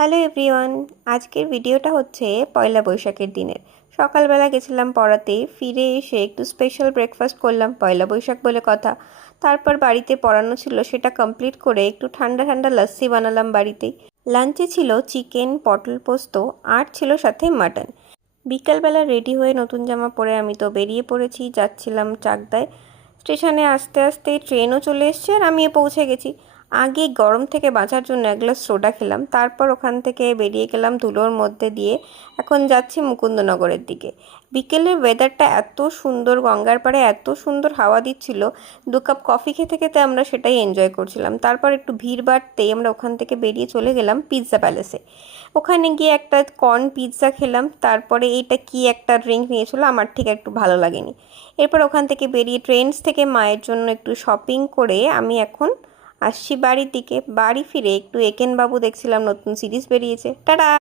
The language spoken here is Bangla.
হ্যালো এভরিওয়ান, আজকের ভিডিওটা হচ্ছে পয়লা বৈশাখের দিনের। সকালবেলা গেছিলাম পড়াতে, ফিরে এসে একটু স্পেশাল ব্রেকফাস্ট করলাম, পয়লা বৈশাখ বলে কথা। তারপর বাড়িতে পড়ানো ছিল, সেটা কমপ্লিট করে একটু ঠান্ডা ঠান্ডা লস্যি বানালাম বাড়িতেই। লাঞ্চে ছিল চিকেন, পটল পোস্ত আর ছিল সাথে মাটন। বিকালবেলা রেডি হয়ে নতুন জামা পরে আমি তো বেরিয়ে পড়েছি, যাচ্ছিলাম চাকদায়। স্টেশনে আস্তে আস্তে ট্রেনও চলে এসছে আর আমিও পৌঁছে গেছি। আগে গরম থেকে বাঁচার জন্য এক গ্লাস সোডা খেলাম, তারপর ওখান থেকে বেরিয়ে গেলাম ধুলোর মধ্যে দিয়ে। এখন যাচ্ছি মুকুন্দনগরের দিকে। বিকেলের ওয়েদারটা এত সুন্দর, গঙ্গার পাড়ে এত সুন্দর হাওয়া দিচ্ছিল। 2 কাপ কফি খেতে খেতে আমরা সেটাই এনজয় করছিলাম। তারপর একটু ভিড় বাড়তেই আমরা ওখান থেকে বেরিয়ে চলে গেলাম পিৎজা প্যালেসে। ওখানে গিয়ে একটা কর্ন পিৎজা খেলাম। তারপরে এইটা কি একটা ড্রিঙ্ক নিয়েছিল, আমার ঠিক একটু ভালো লাগেনি। এরপর ওখান থেকে বেরিয়ে ট্রেন্ডস থেকে মায়ের জন্য একটু শপিং করে আমি এখন আসছি বাড়ির দিকে। বাড়ি ফিরে একটু একেন বাবু দেখছিলাম, নতুন সিরিজ বেরিয়েছে। টাটা।